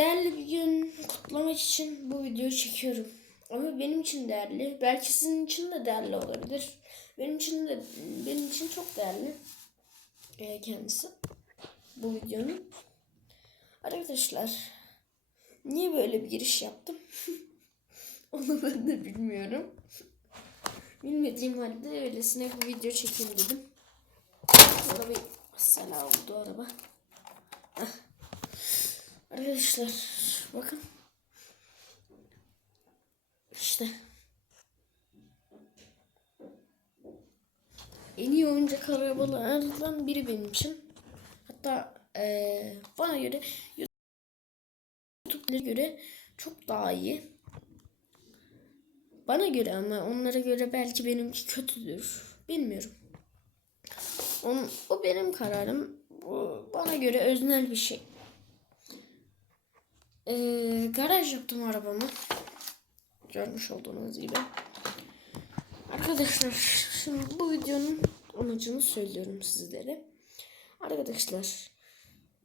Değerli bir gün kutlamak için bu videoyu çekiyorum. Ama benim için değerli. Belki sizin için de değerli olabilir. Benim için de benim için çok değerli eee, kendisi bu videonun. Arkadaşlar niye böyle bir giriş yaptım? Onu ben de bilmiyorum. Bilmediğim halde öylesine bir video çekeyim dedim. Araba mesela oldu araba. Heh. Arkadaşlar bakın. İşte. En iyi oyuncak arabalardan biri benim için. Hatta eee, bana göre YouTube'lara göre çok daha iyi. Bana göre ama onlara göre belki benimki kötüdür. Bilmiyorum. Onun, o benim kararım. Bu bana göre öznel bir şey. Ee, garaj yaptım arabamı. Görmüş olduğunuz gibi. Arkadaşlar şimdi bu videonun amacını söylüyorum sizlere. Arkadaşlar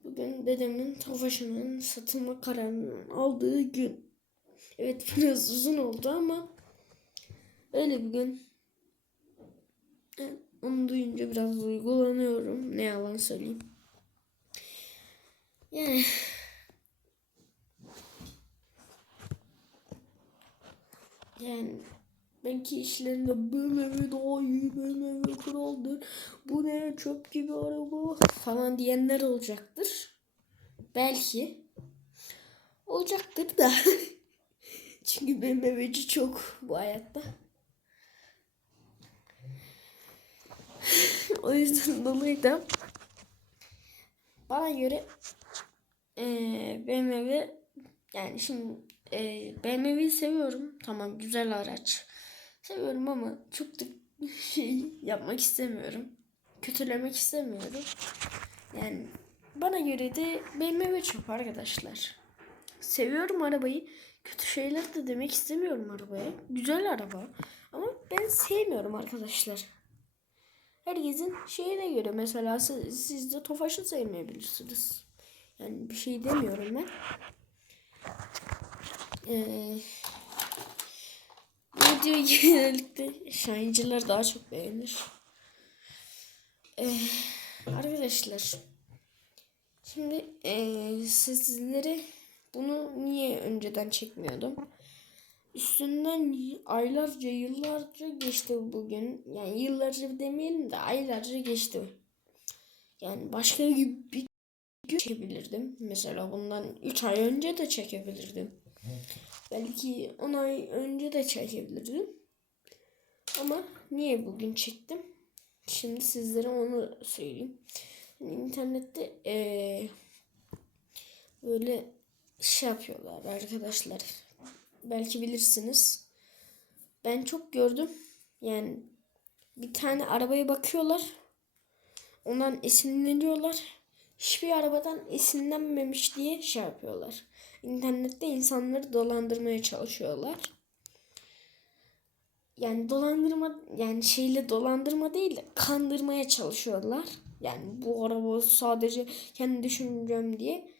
bugün dedemin Tofaş'ının satılma kararını aldığı gün. Evet biraz uzun oldu ama Öyle bir gün. Onu duyunca biraz duygulanıyorum. Ne yalan söyleyeyim. Yani. Yani belki işlerinde BMW daha iyi, BMW kraldır. Bu ne çöp gibi araba falan diyenler olacaktır. Belki. Olacaktır da. Çünkü BMW'ci çok bu hayatta. o yüzden dolayı da bana göre eee BMW yani şimdi eee BMW'yi seviyorum. Tamam güzel araç. Seviyorum ama çok da şey yapmak istemiyorum. Kötülemek istemiyorum. Yani bana göre de BMW çok arkadaşlar. Seviyorum arabayı. Kötü şeyler de demek istemiyorum arabaya. Güzel araba. Ama ben sevmiyorum arkadaşlar. Herkesin şeyine göre mesela siz, siz de Tofaş'ı sevmeyebilirsiniz. Yani bir şey demiyorum ben. Ee, bu videoyu genellikle Şahinciler daha çok beğenir. Ee, arkadaşlar şimdi ee, sizlere bunu niye önceden çekmiyordum? Üstünden aylarca, yıllarca geçti bugün. Yani yıllarca demeyelim de aylarca geçti. Yani başka bir video çekebilirdim. Mesela bundan 3 ay önce de çekebilirdim. Belki 10 ay önce de çekebilirdim. Ama niye bugün çektim? Şimdi sizlere onu söyleyeyim. Yani internette eee, böyle şey yapıyorlar arkadaşlar. Belki bilirsiniz. Ben çok gördüm. Yani bir tane arabaya bakıyorlar. Ondan esinleniyorlar. Hiçbir arabadan esinlenmemiş diye şey yapıyorlar. İnternette insanları dolandırmaya çalışıyorlar. Yani dolandırma yani şeyle dolandırma değil de kandırmaya çalışıyorlar. Yani bu araba sadece kendi düşüncem diye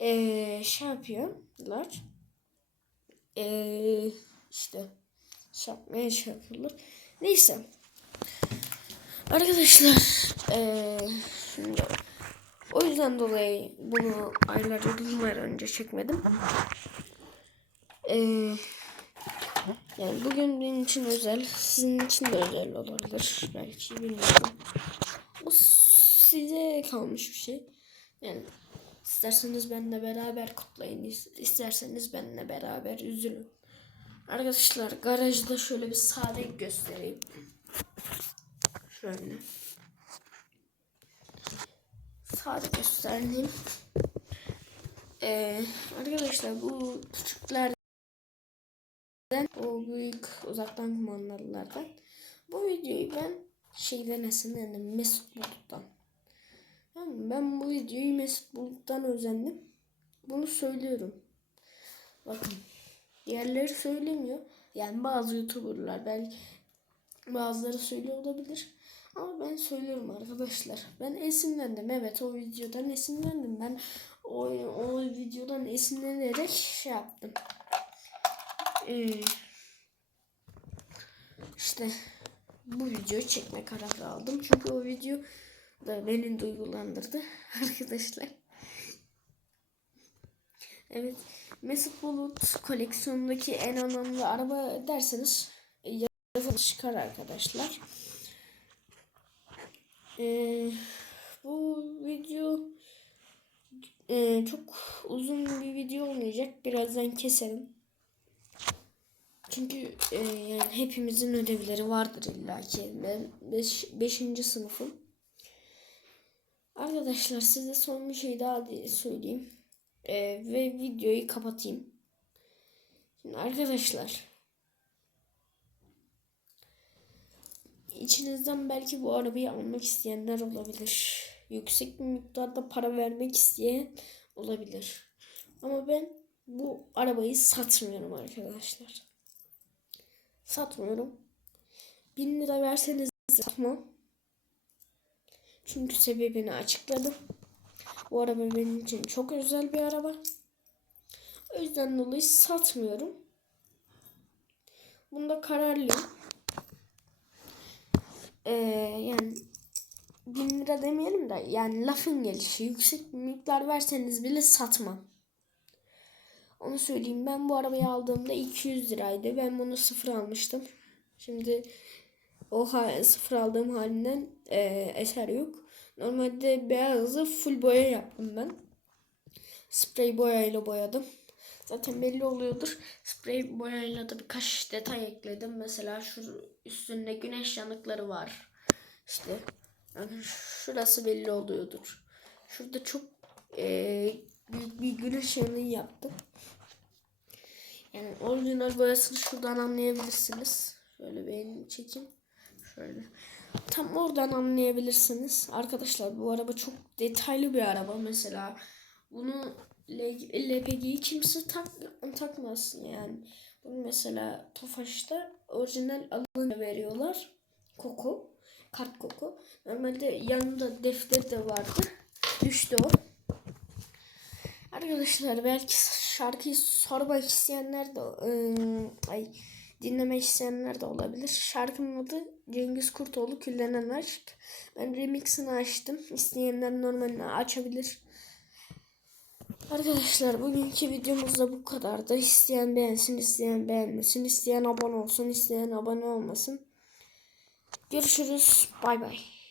eee şey yapıyorlar. Eee işte şey yapmaya şey yapıyorlar. Neyse. Arkadaşlar eee şimdi o yüzden dolayı bunu aylar yıllar önce çekmedim. Eee yani bugün benim için özel, sizin için de özel olabilir belki bilmiyorum. Bu size kalmış bir şey. Yani isterseniz benimle beraber kutlayın, isterseniz benimle beraber üzülün. Arkadaşlar garajda şöyle bir sade göstereyim. Şöyle. Sade göstereyim. Ee, arkadaşlar bu küçükler o büyük uzaktan kumandalılardan. Bu videoyu ben şeyden esinlendim Mesut Bulut'tan. Ben bu videoyu Mesut Bulut'tan özendim. Bunu söylüyorum. Bakın. Diğerleri söylemiyor. Yani bazı YouTuber'lar belki bazıları söylüyor olabilir. Ama ben söylüyorum arkadaşlar. Ben esinlendim. Evet o videodan esinlendim. Ben o, o videodan esinlenerek şey yaptım. Ee, işte bu videoyu çekme kararı aldım. Çünkü o video da beni duygulandırdı arkadaşlar. Evet. Mesut Bulut koleksiyonundaki en önemli araba derseniz e, yazın çıkar arkadaşlar. Bu video e, çok uzun bir video olmayacak. Birazdan keserim. Çünkü e, yani hepimizin ödevleri vardır illaki. Ben 5. sınıfım. Arkadaşlar size son bir şey daha söyleyeyim. E, ve videoyu kapatayım. Şimdi arkadaşlar. İçinizden belki bu arabayı almak isteyenler olabilir. Yüksek bir miktarda para vermek isteyen olabilir. Ama ben bu arabayı satmıyorum arkadaşlar satmıyorum. 1000 lira verseniz satmam. Çünkü sebebini açıkladım. Bu araba benim için çok özel bir araba. O yüzden dolayı satmıyorum. Bunda kararlıyım. Ee, yani 1000 lira demeyelim de yani lafın gelişi yüksek bir miktar verseniz bile satmam. Onu söyleyeyim. Ben bu arabayı aldığımda 200 liraydı. Ben bunu sıfır almıştım. Şimdi o sıfır aldığım halinden e, eser yok. Normalde beyazı full boya yaptım ben. Sprey boyayla boyadım. Zaten belli oluyordur. Sprey boyayla da birkaç detay ekledim. Mesela şu üstünde güneş yanıkları var. İşte yani şurası belli oluyordur. Şurada çok e, büyük bir güneş yanığı yaptım. Yani orijinal boyasını şuradan anlayabilirsiniz. Şöyle bir çekin. Şöyle. Tam oradan anlayabilirsiniz. Arkadaşlar bu araba çok detaylı bir araba. Mesela bunu LPG'yi kimse tak, takmaz yani. Bunu mesela Tofaş'ta orijinal alın veriyorlar. Koku. Kart koku. Normalde yanında defter de vardı. Düştü o. Arkadaşlar belki şarkıyı sormak isteyenler de ıı, ay dinlemek isteyenler de olabilir. Şarkının adı Cengiz Kurtoğlu Küllenen Aşk. Ben remixini açtım. İsteyenler normalini açabilir. Arkadaşlar bugünkü videomuz da bu kadardı. İsteyen beğensin, isteyen beğenmesin, isteyen abone olsun, isteyen abone olmasın. Görüşürüz. Bay bay.